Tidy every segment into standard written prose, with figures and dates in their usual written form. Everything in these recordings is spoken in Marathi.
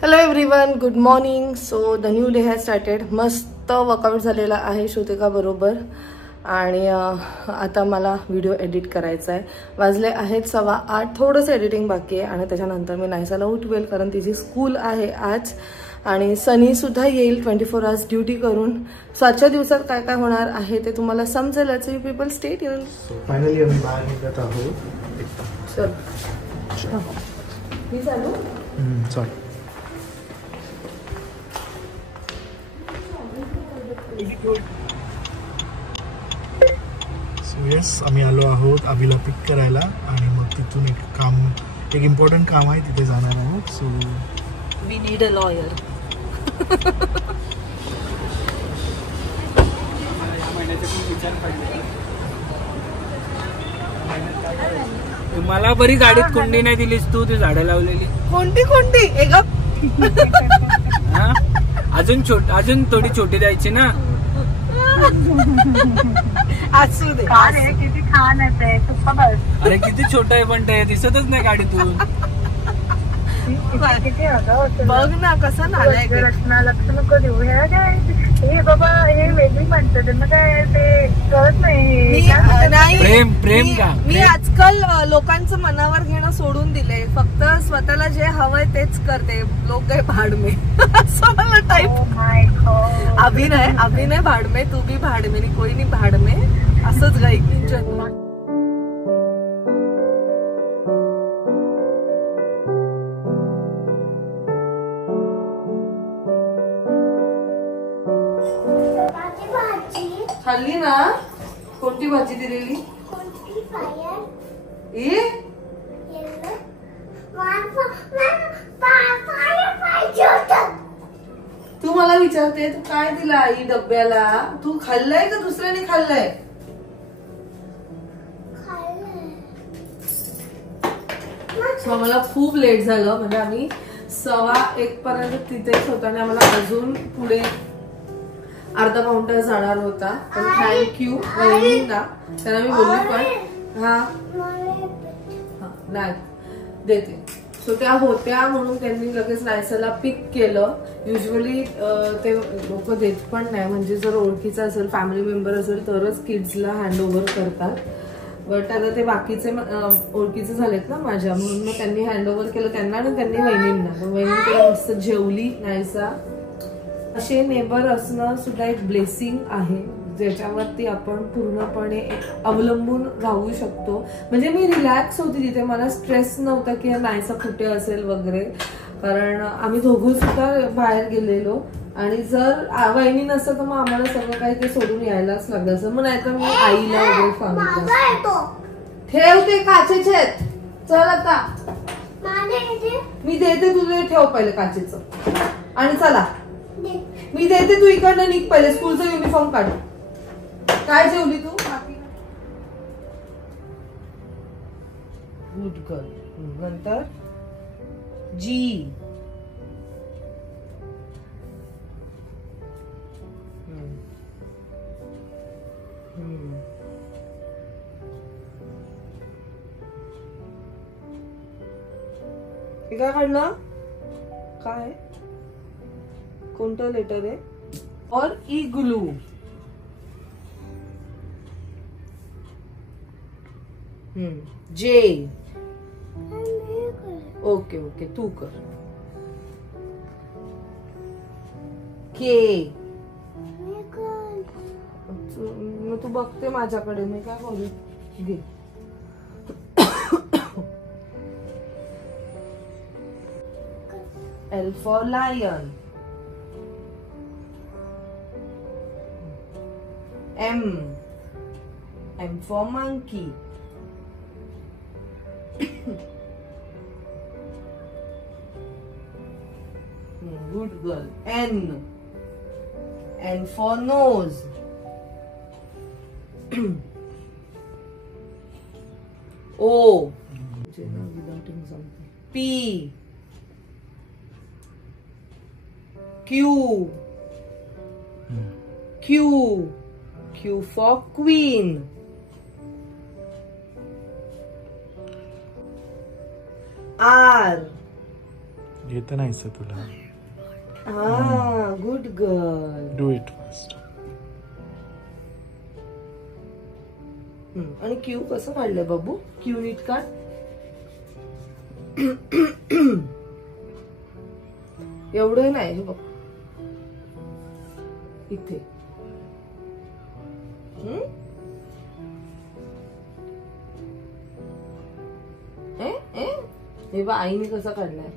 Hello everyone, good morning. So the new day has started. मस्त वर्कआउट झालेला आहे श्रुतिका बरोबर. आणि आता मला व्हिडिओ एडिट करायचा आहे. वाजले आहेत 8:15. थोडंसं एडिटिंग बाकी आहे आणि त्याच्यानंतर मी नायसाला उठवेल कारण तिची स्कूल आहे आज. आणि सनीसुद्धा येईल 24 आवर्स ड्युटी करून. सो आजच्या दिवसात काय काय होणार आहे ते तुम्हाला समजेलच. You people stay tuned. Finally आम्ही बाहेर निघत आहोत. चल मी चालू. सॉरी. सो येस, आम्ही आलो आहोत अभिला पिक करायला आणि मग तिथून एक इम्पॉर्टंट काम आहे, तिथे जाणार आहोत. So we need a lawyer. मला बरी गाडीत कोंडी नाही दिलीस तू, ती झाडं लावलेली. कोणती अजून थोडी छोटी द्यायची ना. असू दे. अरे किती छान आहे ते. अरे किती छोट आहे पण ते दिसतच नाही गाडीतून. बघ ना कसं नालायक आहे. रचना लक्ष नको देऊ. हे बाबा हे वेगळी म्हणतात, त्यांना काय ते कळत नाही. प्रेम का? मी आजकाल लोकांचं मनावर घेणं सोडून दिलंय. फक्त स्वतःला जे हवंय तेच करते. लोक काय भाडमे असं मला टाईप. अभिनय भाडमे, तू भी भाडमे नी कोई नहीं भाडमे, असंच गायक. खाल्ली ना? कोणती भाजी दिलेली? तू मला विचारते तू काय दिला आई डब्याला? तू खाल्लंय का दुसऱ्याने खाल्लंय? मला खूप लेट झालं. म्हणजे आम्ही 1:15 पर्यंत तिथेच होतो आणि आम्हाला अजून पुढे अर्धा पाऊण तास जाणार होता. पण थँक्यू वहिनींना, त्यांना मी बोलली पण नाही देते. सो त्या होत्या म्हणून त्यांनी लगेच नायसाला पिक केलं. युजली ते लोक देत पण नाही, म्हणजे जर ओळखीचं असेल फॅमिली मेंबर असेल तरच किड्सला हँड ओव्हर करतात. बट आता ते बाकीचे ओळखीचे झालेत ना माझ्या, म्हणून मग त्यांनी हँड ओव्हर केलं त्यांना आणि त्यांनी वहिनींना. वहिनींकडे मस्त जेवली नायसा. असे नेबर असणं सुद्धा एक ब्लेसिंग आहे ज्याच्यावरती आपण पूर्णपणे अवलंबून राहू शकतो. म्हणजे मी रिलॅक्स होती तिथे, मला स्ट्रेस नव्हता की नायसा कुठे असेल वगैरे. कारण आम्ही दोघं सुद्धा बाहेर गेलेलो आणि जर वहिनी नसतं तर मग आम्हाला सगळं काही ते सोडून यायलाच लागलं असं. मग नाही तर मी आईला वगैरे सांगितलं. ठेवते काचेचे आहेत. चल आता मी देते तुझे, ठेव पहिले काचेचं. आणि चला मी देते, तू इकडनं निघ पहिले. स्कूलचा युनिफॉर्म काढ. काय जेवली तू? Good girl. नंतर जी. हे काय काढलं? काय कोणतं लेटर आहे? और इग्लू. जे. ओके ओके तू कर. के. मग तू बघते माझ्याकडे, मी काय करू? घे. L for lion. M for monkey. Good girl. N for nose. O. P. Q for queen. R. येतं नाही सर तुला. हा good girl. Do it first. आणि क्यू कसं काढलं बाबू? क्यू नीट काढ. एवढं नाही हे बघ इथे. हे बघ आईने कसा काढलाय.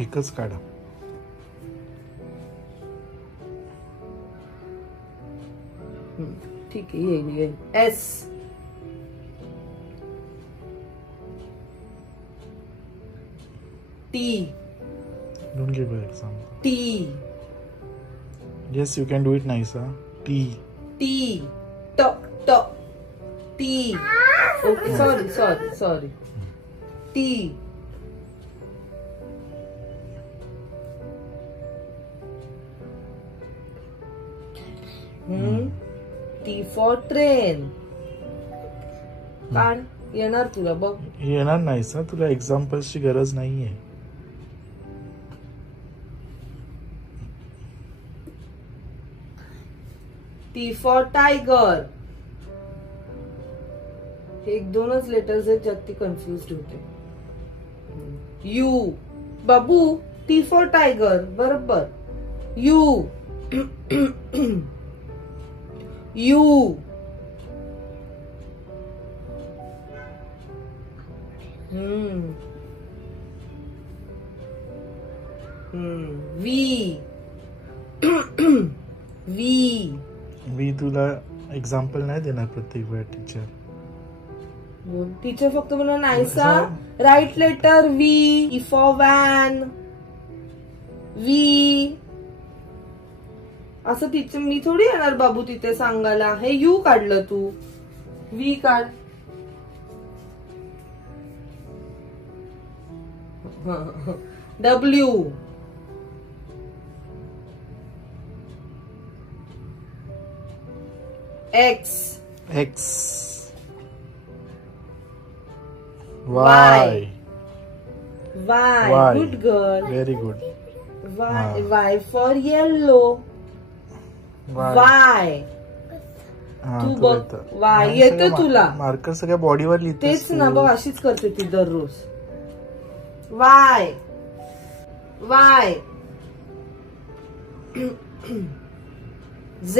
एकच काढा. ठीक आहे येईल. S T. Don't give an example. T. Yes, you can do it nicer. T. T. T. T. T. Okay, sorry. T. T for train. काढ. येणार तुला बघ. येणार नाही सर, तुला एक्झाम्पल्सची गरज नाहीये. T for tiger. हे एक दोनच लेटर्स आहेत ज्यात ती कन्फ्युज होते. U. Babu T for tiger बरोबर. U. U. V. मी तुला एक्झाम्पल नाही देणार प्रत्येक वेळा टीचर. टीचर फक्त मला नाहीसा write letter V for van. V असं टीचर मी थोडी येणार बाबू तिथे सांगायला. हे U काढलं तू. V काढ. W. X. Y. Good girl. Very good. Y for yellow. Y. तू बघ Y येते तुला. मार्कर सगळ्या बॉडीवर लिहितेस. तेच ना बघ अशीच करते ती दररोज. Y. Z.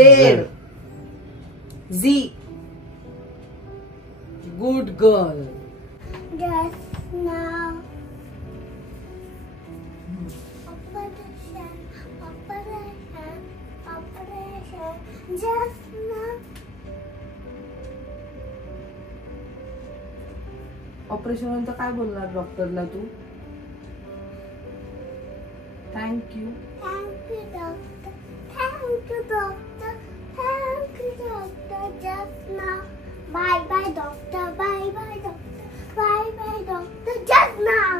Good girl. Just now. Operation. Just now. Operation नंतर काय बोलणार डॉक्टरला तू? Thank you. Thank you, doctor. Thank you, doctor. Thank you, doctor. Just now. Bye, bye, doctor. Bye, bye, doctor. Bye, bye, doctor. Just now.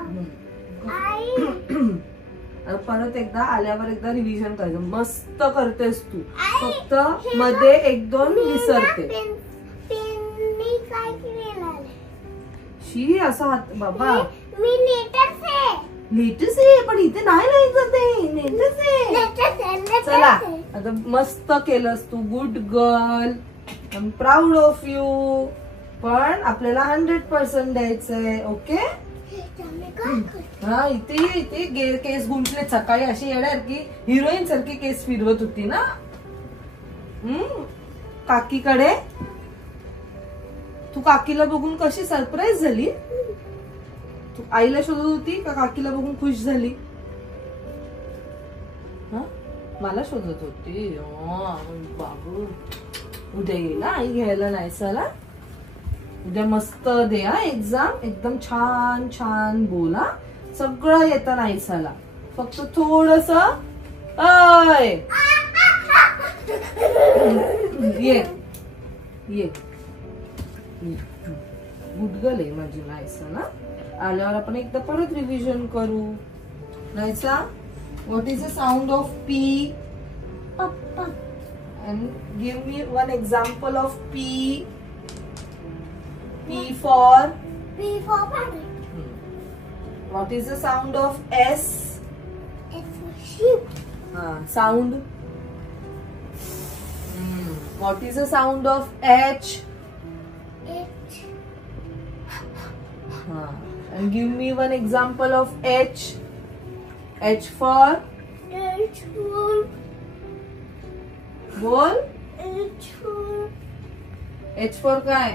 परत एकदा आल्यावर एकदा रिव्हिजन करायचं. मस्त करतेस तू. फक्त मध्ये एक दोन विसरते. पेननी काय केलेलं? शी असा हात बाबा. मी लेटर्स आहे. लेटेस्ट आहे पण इथे नाही लिहायचं ते. लेटेस्ट आहे. चला आता मस्त केलंस तू. Good girl. I am proud of you. पण आपल्याला 100% द्यायचंय. ओके. हा इथे केस गुंतले. सकाळी अशी येण्यासारखी हिरोईन सारखी केस फिरवत होती ना काकीकडे. तू काकीला बघून कशी सरप्राईज झाली? तू आईला शोधत होती का काकीला बघून खुश झाली? मला शोधत होती. बाबू उद्या येईल आई घ्यायला नाही चला. उद्या मस्त दे हा एक्झाम. एकदम छान छान बोला. सगळं येतं नाही चला. फक्त थोडस ये गुडगल आहे माझी नायसा ना. आल्यावर आपण एकदा परत रिव्हिजन करू. Naysa what is the sound of P? And give me one example of P. P for parrot. What is the sound of S? S for sheep. Sound. What is the sound of H? H. And give me one example of H. H for? H for. बोल. H for. H for काय?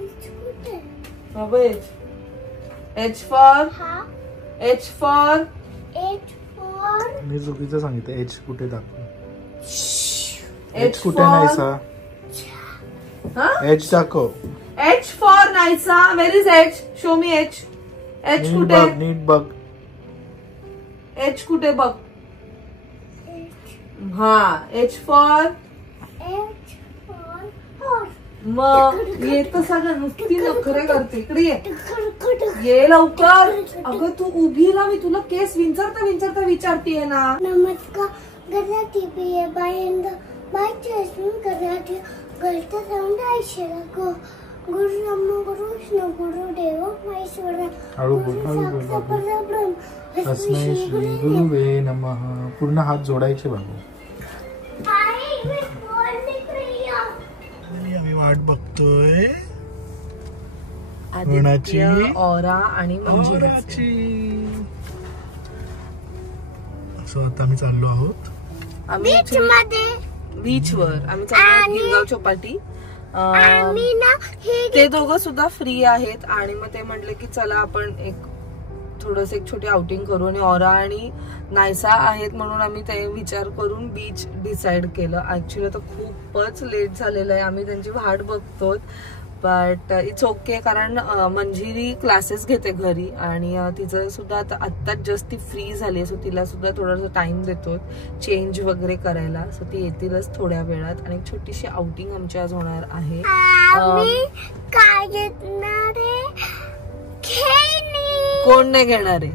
H कुठे? बाबा H. H for? हा. H for? H for. मी चुकीचं सांगितलं. एच कुठे दाखव. H एच कुठे for? नाहीसा. एच दाखव. H for नाहीसा. Where is H? Show me H. H नीट कुठे? बघ, नीट बघ. H कुठे बघ. H. H for? H for horse. मग येत सगळं नुसती नखरे करते. इकडे ये. कुठे? ये लवकर. अगं तू उभी राहा. मी तुला केस विंचरता विंचरता विचारतीये ना. नमस्कार. गजाती बिये बायंद बायचे गजाती गलता साऊंड आयशेला गो गुरु ब्रह्म गुरु विष्णू गुरु देव महेश्वर हळू बोल, हळू बोल, साक्षात परब्रह्म तस्मै श्री गुरुवे नमः. पूर्ण हात जोडायचे बाबू. आई मी बोलली प्रिया. आणि आम्ही वाट बघतोय आदित्य, औरा आणि मंजिरीची. औराची. असं आता आम्ही चाललो आहोत. आम्ही बीच मध्ये बीचवर आम्ही चाललो गिरगाव चौपाटी. आम्ही ना हे ते दोघं सुद्धा फ्री आहेत आणि मग ते म्हटले की चला आपण एक छोटी आउटिंग करू. आणि औरा आणि नायसा आहेत म्हणून आम्ही ते विचार करून बीच डिसाइड केलं. ऍक्च्युली आता खूपच लेट झालेलं आहे. आम्ही त्यांची वाट बघतोय. बट इट्स ओके, कारण मंजिरी क्लासेस घेते घरी आणि तिचं सुद्धा आत्ताच जस्ट ती फ्री झाली. सो तिला सुद्धा थोडासा टाइम देतो चेंज वगैरे करायला. सो ती येतीलच थोड्या वेळात आणि एक छोटीशी आउटिंग आमची आज होणार आहे. आम्ही काय घेणार आहे? खेळणी. कोण नाही घेणार आहे?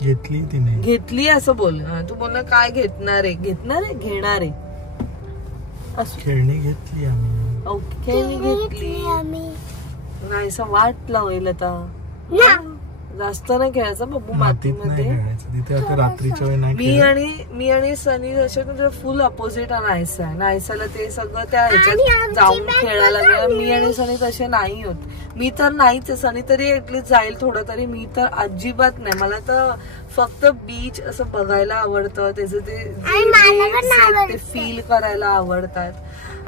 घेतली तिने. घेतली असं बोल. तू बोल ना काय घेणार आहे? घेणार आहे घेणार आहे असं. खेळणी घेतली आम्ही. ओके खेळणी घेतली. आम्ही नाही असं वाट लावेल आता. जास्त नाही खेळायचं बाबू मातीत नाही मातीमध्ये. खेळायचं तिथे. आता रात्रीच्या वेळी नाही खेळत. मी आणि सनी जसे फुल अपोजिट नायसा आहे. नायसाला ते सगळं त्या आणि ह्याच्यात आमची जाऊन बॅग खेळायला पण वेळ. मी आली. आणि सनी तसे नाही होत. मी तर नाहीच आहे. सनी तरी ऍटलीस्ट जाईल थोडं तरी. मी तर अजिबात नाही. मला तर फक्त बीच असं बघायला आवडतं. त्याचे आणि मला पण ते आवडतं. फील करायला आवडतात.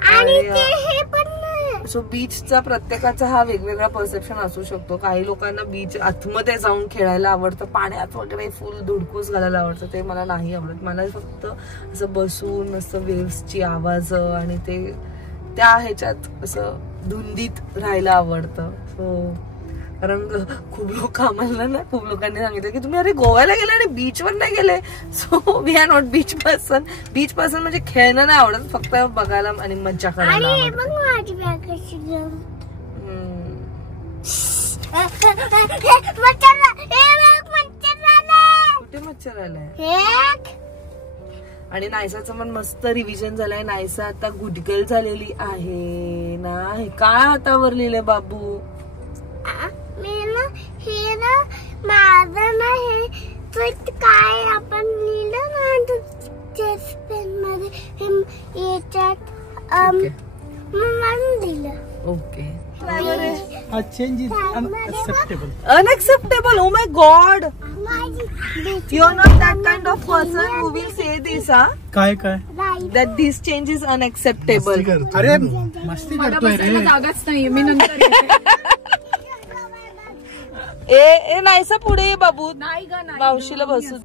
आणि ते हे पण नाही. सो बीचचा प्रत्येकाचा हा वेगवेगळा परसेप्शन असू शकतो. काही लोकांना बीच आतमध्ये जाऊन खेळायला आवडतं, पाण्यात वगैरे फुल धुडकूस घालायला आवडतं. ते मला नाही आवडत. मला फक्त असं बसून असं वेव्हची आवाज आणि ते त्या ह्याच्यात असं धुंदीत राहायला आवडतं. सो कारण खूप लोक आम्हाला ना खूप लोकांनी सांगितलं की तुम्ही अरे गोव्याला गेले आणि बीचवर नाही गेले. So we are not beach person. Beach person म्हणजे खेळणं नाही आवडत, फक्त बघायला आणि मज्जा करायला आणि हे आवडतं. बघ माझी बॅग कशी घेऊन. कुठे मच्छर आलाय? हे आणि नायसाचं पण मस्त रिव्हिजन झालंय. नायसा आता गुडगल झालेली आहे ना. हे काय हातावर लिहिलंय बाबू? मी ना हे ना माझं ना हे तर काय आपण लिहिलं ना चेस पेन मध्ये हे याच्यात म्हणून दिलं. Okay. Unacceptable. Oh my God. You are not that kind of person who will say this, काय that this change is unacceptable. अरे मस्ती करतोय रे. जागाच नाहीये. मी नंतर ए नाहीसा पुढे ये बाबू. नाही ग नाही. मावशीला बसू.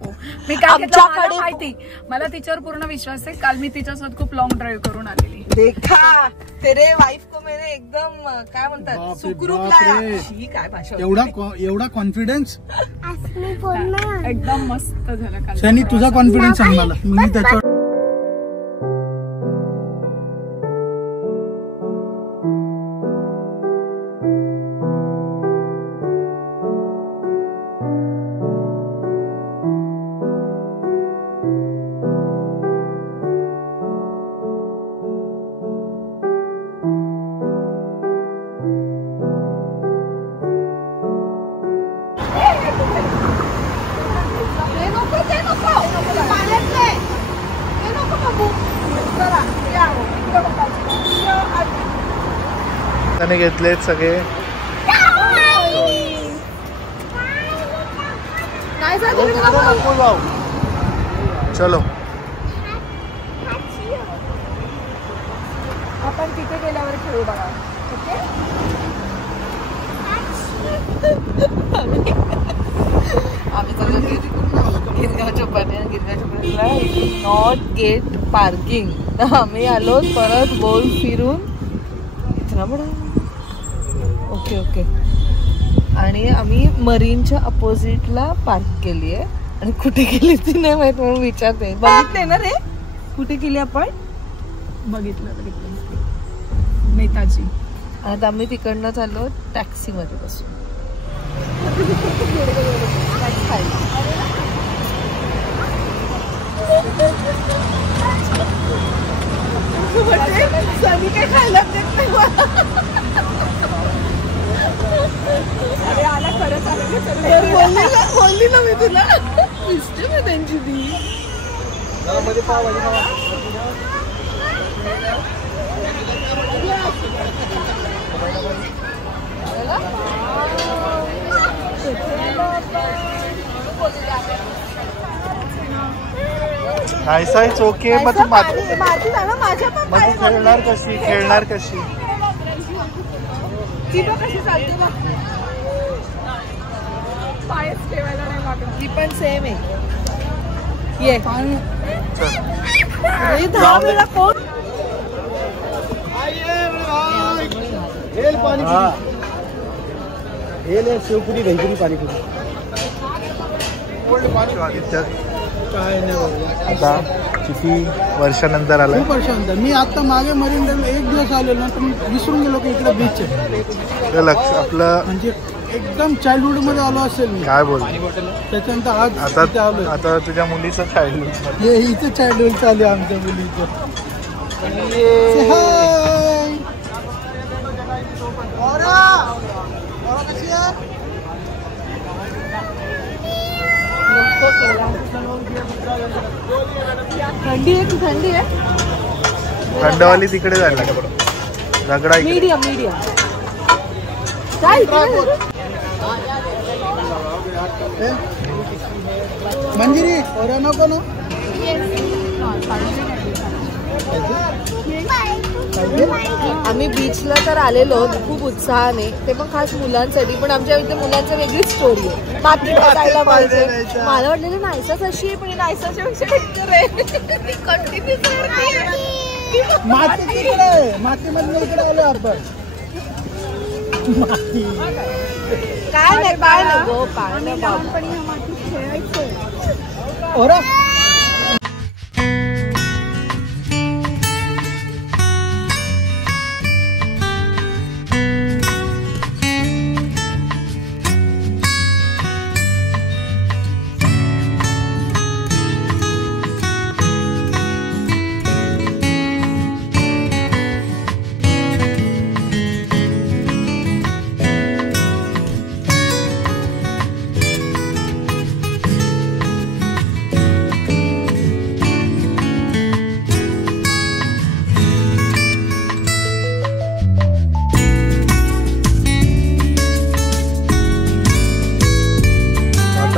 मी काय आमच्याकडे- मला माहिती. मला तिच्यावर पूर्ण विश्वास आहे. काल मी तिच्यासोबत खूप लॉंग ड्राईव्ह करून आलेली. देखा तेरे वाईफ को मेरे एकदम काय म्हणतात बापरे, सुखरूप बापरे. लाया. ही काय भाषा होती? एवढा कॉन्फिडन्स. मी बोलणार. एकदम मस्त झालं काल. शनी तुझा कॉन्फिडन्स सांग मला. मी त्याच्यावर त्याने घेतलेत सगळे. चलो आपण तिथे गेल्यावर खेळू बघा. आम्ही सगळं गिरगाव चौपाटीला नॉट गेट पार्किंग, तर आम्ही आलो परत गोल फिरून. Okay okay. आणि आम्ही मरीनच्या अपोजिटला पार्क केली आहे. आणि कुठे गेली ती नाही माहित म्हणून विचारते. बघितले ना रे कुठे केली आपण? बघितलं नेताजी. आता आम्ही तिकडनं चाललो टॅक्सी मध्ये बसून. बोलली ना मी तुला दिसते ना त्यांची ती. नाहीसाच ओके. मग तू खेळणार कशी? ती बघ कशी चालते बघ. पायच ठेवायला नाही लागत. ती पण सेम आहे. ये धावला कोण? शेवपुरी दहीपुरी पाणीपुरी. आता किती वर्षानंतर आला? खूप वर्षानंतर. मी आता मागे मरीन ड्राईव्हला 1 दिवस आलेलो ना, तर मी विसरून गेलो की इकडे बीच आहे. लक्ष आपलं म्हणजे एकदम चाइल्डहुड मध्ये आलो असेल मी. काय बोल. त्याच्यानंतर आज आता तुझ्या मुलीचं चाइल्डहुड. हे हिचं चाइल्डहुड चालू आहे आमच्या मुलीचं. थंडी आहे की थंडी आहे? थंडवाली तिकडे जायला रगडा. मीडियम काय मंजिरी और नको ना. आम्ही बीचला तर आलेलो खूप उत्साहाने, ते पण खास मुलांसाठी. पण आमच्या इथे मुलांची वेगळीच स्टोरी आहे. माती टाकायला पाहिजे. मला वाटलेलं नायसाच अशी आहे, पण नायसाच्या पेक्षा डेंजर आहे. मातीमधनं इकडे आलो आपण. काय नाही गो पाणी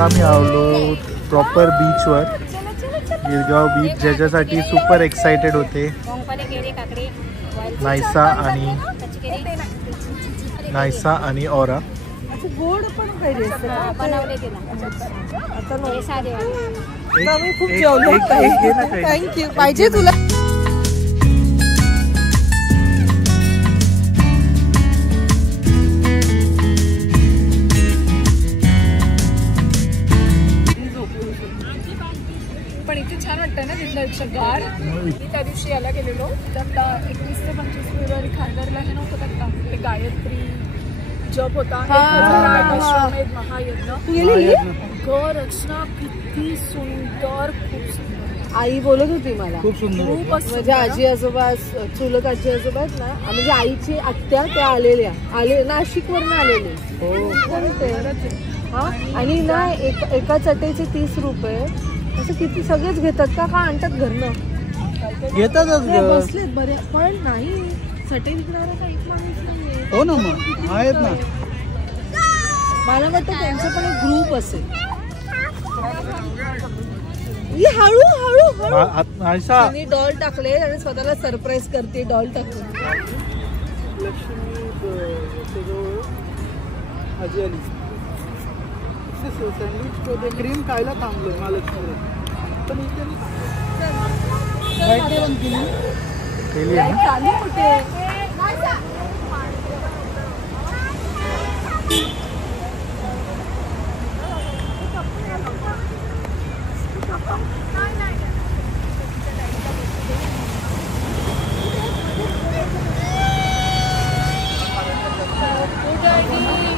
आम्ही आलो प्रॉपर बीचवर. गिरगाव बीच ज्याच्यासाठी सुपर एक्साइटेड होते नायसा आणि ऑरा. गोड पण पाहिजे खूप जेवलो. थँक्यू. पाहिजे तुला? पण इथे छान वाटतं ना तिथलं गार. मी त्या दिवशी याला गेलेलो, तर 21 ते 25 फेब्रुवारी खारघरला हे नव्हतं का ते गायत्री जप होता, महायज्ञ. रचना किती सुंदर, खूप सुंदर. आई बोलत होती मला खूप सुंदर. माझ्या आजी आजोबा, चुलत आजी आजोबा ना, म्हणजे आईची आत्या त्या आलेल्या नाशिकवरून आलेले. हा. आणि ना एका चटेचे 30 रुपये. असं किती सगळेच घेतात का आणतात घरनं? घेतातच हे बसलेत बरे, पण नाही सटे विकणारा काही माणूस नाहीये. हो ना मग आहेत ना. मला वाटतं त्यांचं पण एक ग्रुप असेल. हळू हळू हळू त्यांनी डॉल टाकले आणि स्वतःला सरप्राईज करते डॉल टाकून. आजी आली सँडविच क्रीम खायला थांबलोय महालक्ष्मी पण इथे चालू कुठे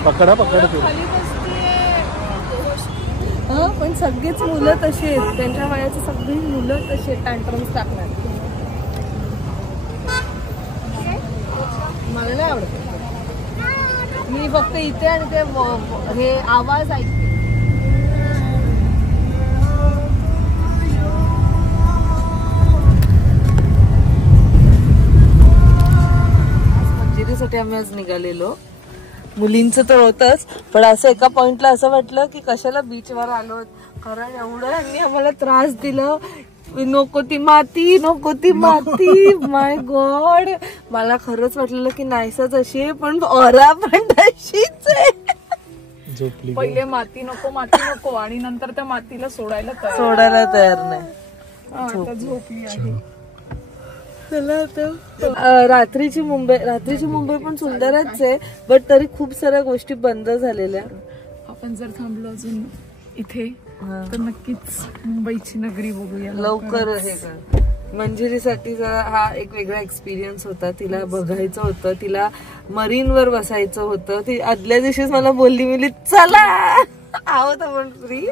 पकडा पकडा पण सगळीच मुलं तशी आहेत, त्यांच्या वयाची सगळी मुलं तशी आहेत, टँट्रम्स टाकणार. मला नाही आवडत. मी फक्त इथे आणि ते हे आवाज ऐकते. मंजिरीसाठी आम्ही आज निघालेलो. मुलींचं तर होतच, पण असं एका पॉइंटला असं वाटलं की कशाला बीचवर आलो, कारण एवढं यांनी आम्हाला त्रास दिलं. नको ती माती, नको ती माती. माय गॉड, मला खरंच वाटलेलं की नाहीसच अशी आहे, पण ओरा पण तशीच आहे. पहिले माती नको आणि नंतर त्या मातीला सोडायला तयार नाही. आता झोपली आहे. रात्रीची मुंबई पण सुंदरच आहे, बट तरी खूप साऱ्या गोष्टी बंद झालेल्या. आपण जर थांबलो अजून इथे तर नक्कीच मुंबईची नगरी बघूया लवकर. हे कर मंजिरीसाठी हा एक वेगळा एक्सपिरियन्स होता. तिला बघायचं होतं, तिला मरीनवर बसायचं होतं. ती आदल्या दिवशीच मला बोलली चला आहोत आपण फ्री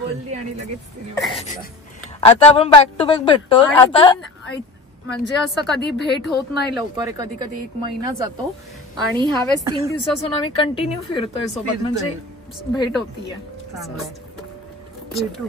बोलली आणि लगेच तिने आता आपण बॅक टू बॅक भेटतो. आता म्हणजे असं कधी भेट होत नाही लवकर, कधी कधी 1 महिना जातो आणि ह्यावेळेस 3 दिवसापासून आम्ही कंटिन्यू फिरतोय सोबत, म्हणजे भेट होतीये. भेटू.